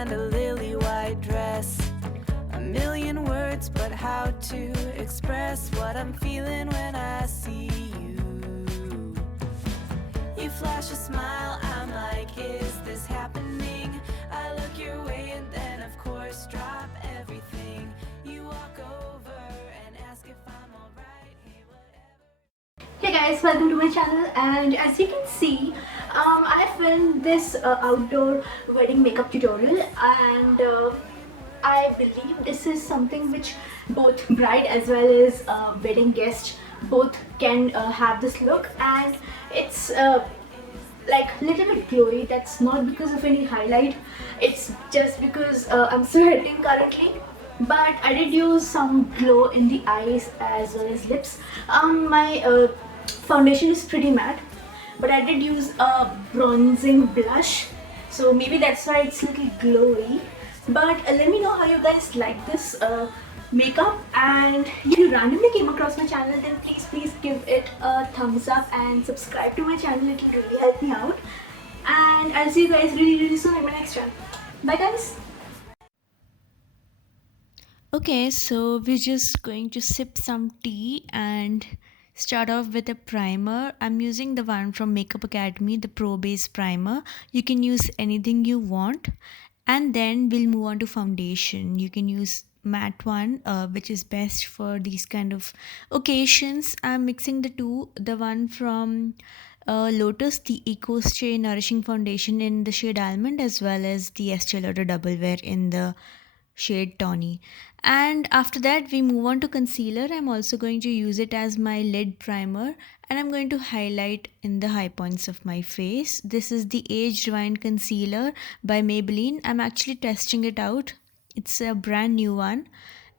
and a lily white dress. A million words, but how to express what I'm feeling when I see you. You flash a smile, I'm like, is this happening? I look your way and then of course drop everything. You walk over and ask if I'm alright. Hey, whatever. Hey guys, welcome to my channel. And as you can see, I filmed this outdoor wedding makeup tutorial, and I believe this is something which both bride as well as wedding guest both can have this look, and it's like little bit glowy. That's not because of any highlight, it's just because I'm sweating currently. But I did use some glow in the eyes as well as lips. My foundation is pretty matte, but I did use a bronzing blush, so maybe that's why it's a little glowy. But let me know how you guys like this makeup, and if you randomly came across my channel, then please give it a thumbs up and subscribe to my channel. It will really help me out, and I'll see you guys really soon in my next one. Bye guys. Okay, so we're just going to sip some tea and start off with a primer. I'm using the one from Makeup Academy, the Pro Base Primer. You can use anything you want. And then we'll move on to foundation. You can use matte one, which is best for these kind of occasions. I'm mixing the two, the one from Lotus, the Eco Stay Nourishing Foundation in the shade Almond, as well as the Estee Lauder Double Wear in the shade Tawny. And after that we move on to concealer. I'm also going to use it as my lid primer, and I'm going to highlight in the high points of my face. This is the Age Rewind Concealer by Maybelline. I'm actually testing it out. It's a brand new one,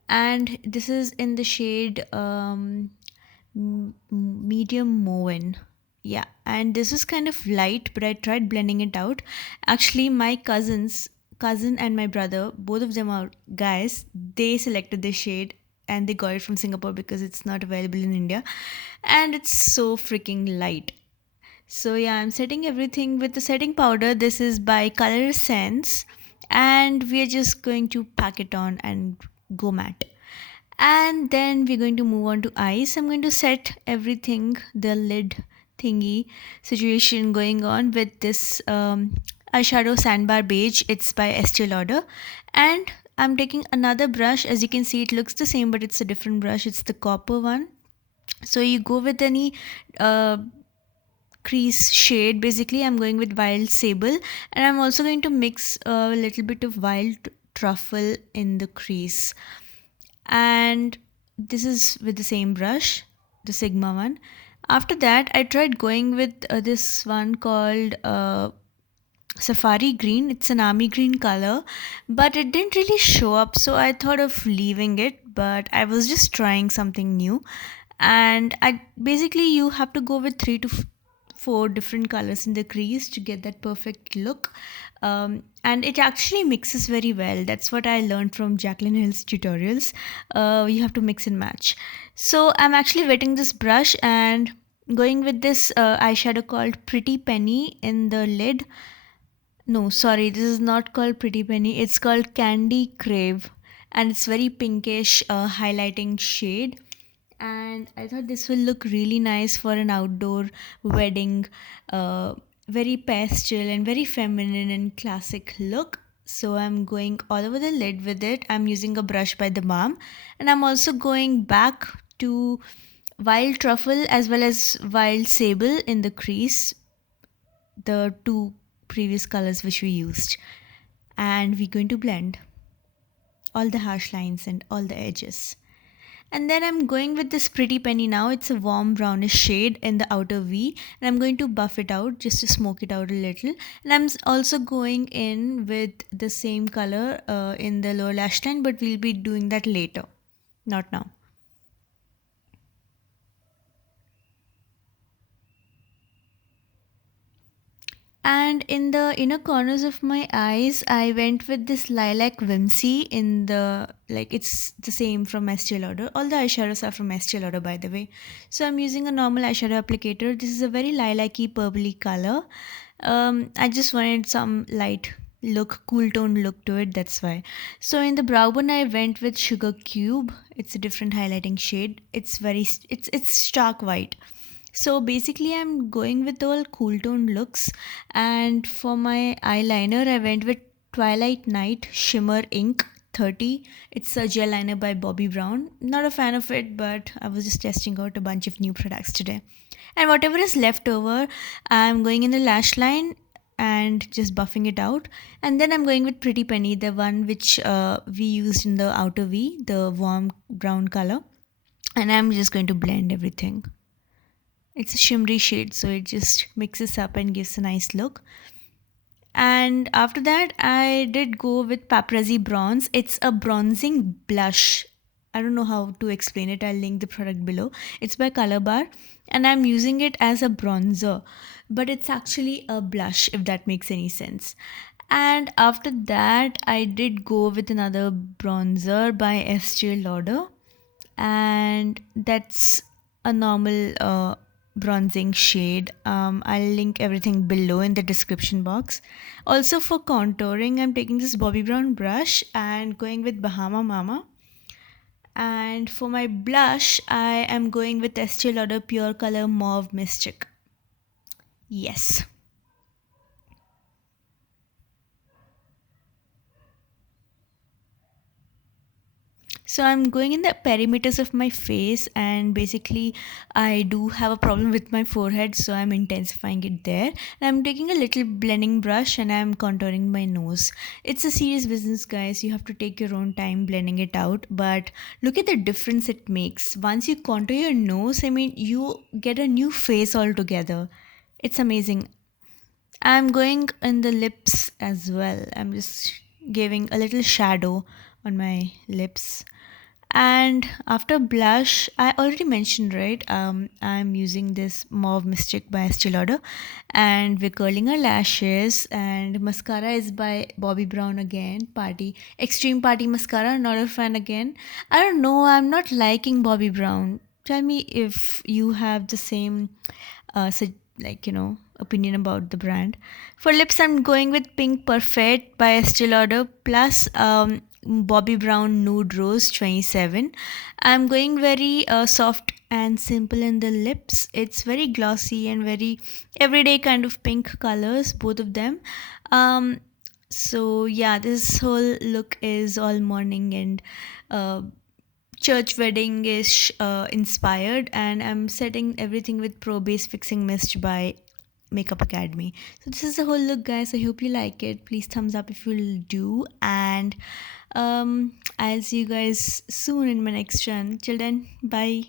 and this is in the shade medium mauve. Yeah, and this is kind of light, but I tried blending it out. Actually, my cousin and my brother, both of them are guys, they selected this shade and they got it from Singapore because it's not available in India, and it's so freaking light. So yeah, I'm setting everything with the setting powder. This is by Color Sense, and we are just going to pack it on and go matte. And then we're going to move on to eyes. I'm going to set everything, the lid thingy situation going on with this eyeshadow Sandbar Beige. It's by Estee Lauder. And I'm taking another brush. As you can see, it looks the same, but it's a different brush. It's the copper one. So you go with any crease shade. Basically, I'm going with Wild Sable, and I'm also going to mix a little bit of Wild Truffle in the crease. And this is with the same brush, the Sigma one. After that, I tried going with this one called Safari Green. It's an army green color, but it didn't really show up, so I thought of leaving it. But I was just trying something new, and I basically you have to go with 3 to 4 different colors in the crease to get that perfect look. And it actually mixes very well. That's what I learned from Jacqueline Hill's tutorials. You have to mix and match. So I'm actually wetting this brush and going with this eyeshadow called Pretty Penny in the lid. No, sorry, this is not called Pretty Penny. It's called Candy Crave, and it's very pinkish, highlighting shade. And I thought this will look really nice for an outdoor wedding, very pastel and very feminine and classic look. So I'm going all over the lid with it. I'm using a brush by the Balm, and I'm also going back to Wild Truffle as well as Wild Sable in the crease, the two previous colors which we used. And we're going to blend all the harsh lines and all the edges. And then I'm going with this Pretty Penny now. It's a warm brownish shade in the outer V, and I'm going to buff it out just to smoke it out a little. And I'm also going in with the same color in the lower lash line, but we'll be doing that later, not now. And in the inner corners of my eyes, I went with this Lilac Whimsy in the, like, it's the same from Estee Lauder. All the eyeshadows are from Estee Lauder, by the way. So I'm using a normal eyeshadow applicator. This is a very lilac-y, purpley color. I just wanted some light cool tone look to it, that's why. So in the brow bone I went with Sugar Cube. It's a different highlighting shade. It's stark white. So basically I'm going with all cool tone looks, and for my eyeliner I went with Twilight Night Shimmer Ink 30. It's a gel liner by Bobbi Brown. Not a fan of it, but I was just testing out a bunch of new products today. And whatever is left over, I'm going in the lash line and just buffing it out. And then I'm going with Pretty Penny, the one which we used in the outer V, the warm brown color. And I'm just going to blend everything. It's a shimmery shade, so it just mixes up and gives a nice look. And after that, I did go with Paparazzi Bronze. It's a bronzing blush. I don't know how to explain it. I'll link the product below. It's by Color Bar, and I'm using it as a bronzer, but it's actually a blush, if that makes any sense. And after that, I did go with another bronzer by Estee Lauder, and that's a normal bronzing shade. I'll link everything below in the description box. Also for contouring, I'm taking this Bobbi Brown brush and going with Bahama Mama. And for my blush, I am going with Estee Lauder Pure Color Mauve Mystic. Yes. So I'm going in the perimeters of my face, and basically I do have a problem with my forehead, so I'm intensifying it there. And I'm taking a little blending brush and I'm contouring my nose. It's a serious business, guys. You have to take your own time blending it out, but look at the difference it makes. Once you contour your nose, I mean, you get a new face altogether. It's amazing. I'm going in the lips as well. I'm just giving a little shadow on my lips. And after blush, I already mentioned, right? I'm using this Mauve Mystic by Estee Lauder, and we're curling our lashes. And mascara is by Bobbi Brown again, Party Extreme Party Mascara. Not a fan again. I don't know. I'm not liking Bobbi Brown. Tell me if you have the same, opinion about the brand. For lips, I'm going with Pink Perfect by Estee Lauder plus Bobbi Brown Nude Rose 27. I'm going very soft and simple in the lips. It's very glossy and very everyday kind of pink colors, both of them. So yeah, this whole look is all morning and uh, church wedding ish inspired, and I'm setting everything with Pro Base Fixing Mist by Makeup Academy. So this is the whole look, guys. I hope you like it. Please thumbs up if you do, and I'll see you guys soon in my next run. Till then, bye.